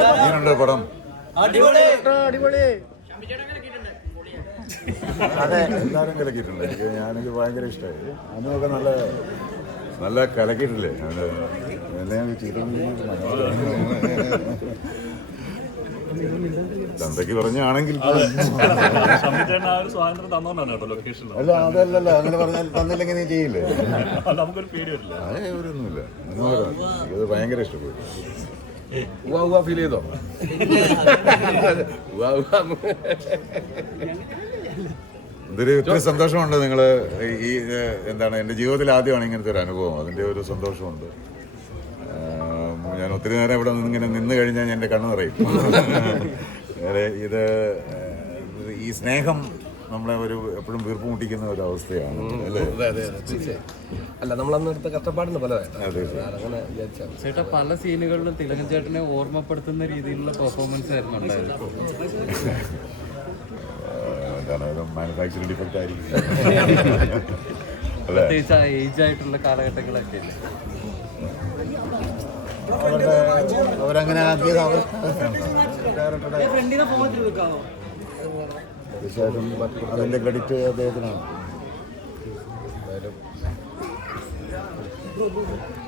എങ്ങനെയുണ്ട് പടം? അടിപൊളി. അതെ, എല്ലാവരും കലക്കിയിട്ടുണ്ട്. എനിക്ക് ഭയങ്കര ഇഷ്ടമായി. അനുവൊക്കെ നല്ല കലക്കിയിട്ടില്ലേ? ചന്തയ്ക്ക് പറഞ്ഞാണെങ്കിൽ അല്ല, അതല്ലല്ല, അങ്ങനെ പറഞ്ഞാൽ തന്നില്ലെങ്കിൽ നീ ചെയ്യില്ലേ? അതേ ഒരൊന്നുമില്ല. ഇത് ഭയങ്കര ഇഷ്ടപ്പെട്ടു. ഫീൽ ചെയ്തോ? ഇതൊരു ഒത്തിരി സന്തോഷമുണ്ട്. നിങ്ങൾ ഈ എന്താണ്, എൻ്റെ ജീവിതത്തിൽ ആദ്യമാണ് ഇങ്ങനത്തെ ഒരു അനുഭവം. അതിൻ്റെ ഒരു സന്തോഷമുണ്ട്. ഞാൻ ഒത്തിരി നേരം ഇവിടെ ഇങ്ങനെ നിന്ന് കഴിഞ്ഞാൽ എൻ്റെ കണ്ണ് നിറയും. ഇത് ഈ സ്നേഹം നമ്മളെ എപ്പോഴും വീർപ്പ് മുട്ടിക്കുന്ന ഒരു അവസ്ഥയാണ് അല്ലേ? അല്ല, നമ്മളന്ന് എടുത്ത കഷ്ടപ്പാടുണ്ട് പല. ചേട്ടാ, പല സീനുകളിലും തിലകൻ ചേട്ടനെ ഓർമ്മപ്പെടുത്തുന്ന രീതിയിലുള്ള പെർഫോമൻസ് ആയിരുന്നു ഉണ്ടായത്. എന്താണ്, മാനുഫാക്ചറിംഗ് ഡിഫക്റ്റ് ആയിരിക്കും. പ്രത്യേകിച്ച് ഏജ് ആയിട്ടുള്ള കാലഘട്ടങ്ങളൊക്കെ അല്ലേ അവരങ്ങനെ തീർച്ചയായിട്ടും അതിൻ്റെ ക്രെഡിറ്റ് അദ്ദേഹത്തിനാണ്.